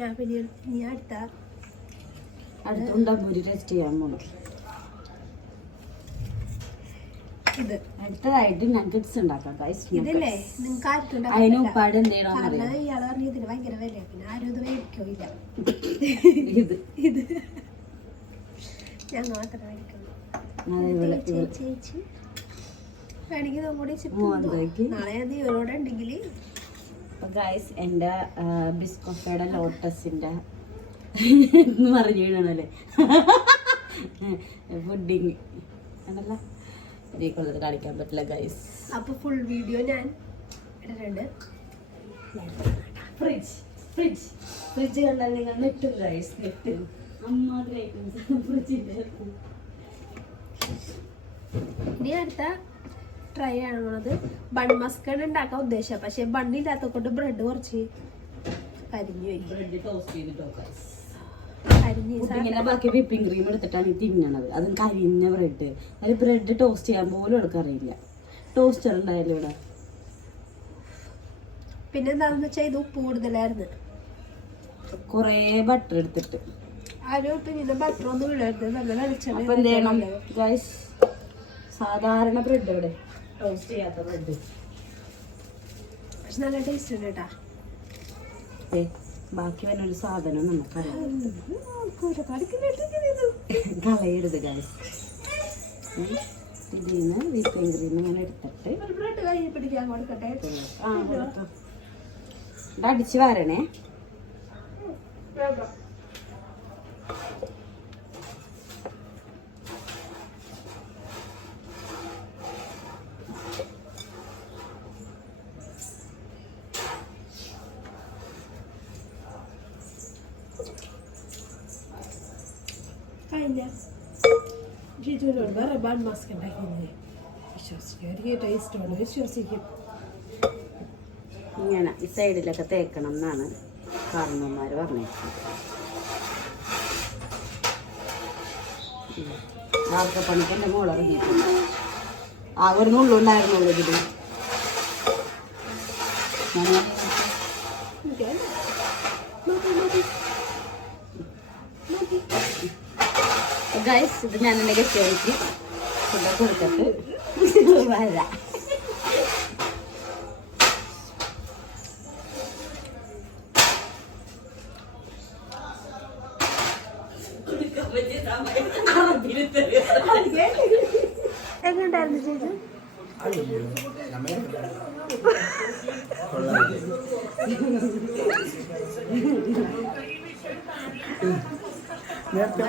ഞാൻ പിന്നെ നീ അടുത്തുണ്ടാകുമ്പോൾ ടെസ്റ്റ് ചെയ്യാൻ പോകണം. ഇത് അടുത്തതായിട്ട് നഗറ്റ്സ് ഉണ്ടാക്കാം ഗൈസ്. ഇതല്ലേ നിങ്ങൾക്ക് ആർക്കും അതിന് ഉപ്പാട് എന്ത് ചെയ്യണം? കാരണം ഇയാൾ പറഞ്ഞതിന് ഭയങ്കര വില, പിന്നെ ആരും ഇത് മേടിക്കില്ല. ഇത് ഇത് ഞാൻ മാത്രം മേടിക്കുന്നു. ചേച്ചി വേണമെങ്കിൽ കൂടി നാളെ ഞാൻ ഇവരോടെ ഉണ്ടെങ്കിൽ ഗൈസ് എൻ്റെ ബിസ്കോഫയുടെ ലോട്ടസിൻ്റെ എന്ന് പറഞ്ഞല്ലേ ഫുഡിങ് കണ്ടല്ലോ. ഇതിൽ കാണിക്കാൻ പറ്റില്ല ഗൈസ്. അപ്പൊ ഫുൾ വീഡിയോ ഞാൻ ഇട്ടിട്ടുണ്ട്. ഫ്രിഡ്ജ് കണ്ടാൽ നിങ്ങൾ നെറ്റും ഗൈസ്, നെറ്റ് അമ്മാതിരി ഐറ്റംസ് ഫ്രിഡ്ജിൻ്റെ. ഇനി അടുത്ത ട്രൈ ആണുള്ളത് ബൺ മസ്കഡ് ഉണ്ടാക്കാൻ ഉദ്ദേശം. പക്ഷെ ബണ്ണില്ലാത്ത കൊണ്ട് ബ്രെഡ് കുറച്ച് കരിഞ്ഞു പോയി. ബ്രെഡ് ടോസ്റ്റ് ചെയ്തിട്ടോ ഗൈസ്. കരിഞ്ഞ ബാക്കി വിപ്പിംഗ് ക്രീം എടുത്തിട്ടാണ് ഈ തിന്നണത്. അതും കരിഞ്ഞ ബ്രെഡ്. അതിൽ ബ്രെഡ് ടോസ്റ്റ് ചെയ്യാൻ പോലും എടുക്കറിയില്ല. ടോസ്റ്റർ ഉണ്ടായാലും ഇവിടെ. പിന്നെ എന്താണെന്ന് വെച്ചാൽ ഇത് ഉപ്പ് കൂടുതലായിരുന്നു. കുറേ ബട്ടർ എടുത്തിട്ട് ആരും പിന്നെ ബട്ടർ ഒന്നും ഇടരുത്, നല്ല വെളിച്ചെണ്ണ. അപ്പൊ എന്ത് ചെയ്യണം ഗൈസ്? സാധാരണ ബ്രെഡ് ഇവിടെ ടോസ്റ്റ് ചെയ്യാത്ത ബ്രെഡ്. പക്ഷെ നല്ല ടേസ്റ്റ് ഉണ്ട് കേട്ടാ. ബാക്കി വരുന്നൊരു സാധനം നമുക്കറിയാം. കളയരുത് ഗൈസ്. ഇതിന്ന് വിപ്പിംഗ് ക്രീം ഇങ്ങനെ എടുത്തിട്ട് ബ്രെഡ് കൈ പിടിക്കാൻ കൊടുക്കട്ടെ. അടിച്ച് വരണേ. ജിജുവിനോട് വേറെ ബൺ മാസ്ക് ഉണ്ടാക്കുന്നത് വിശ്വസിക്കും. ടേസ്റ്റോട് വിശ്വസിക്കും. ഇങ്ങനെ ഈ സൈഡിലൊക്കെ തേക്കണം എന്നാണ് കാരണവന്മാർ പറഞ്ഞിരിക്കുന്നത്. വാർക്കപ്പണിക്ക് എൻ്റെ മോളിറങ്ങിയിട്ടുണ്ട്. ആ ഒരു നുള്ളുണ്ടായിരുന്നുള്ളൂ ഇതിൽ. ഗൈസ് ഇത് ഞാൻ എൻ്റെ ഗസ്റ്റുകൾക്ക് ഫുഡ് കൊടുത്തിട്ട് വരാം. എങ്ങനെയുണ്ടായിരുന്നു ചേച്ചി? നേരത്തെ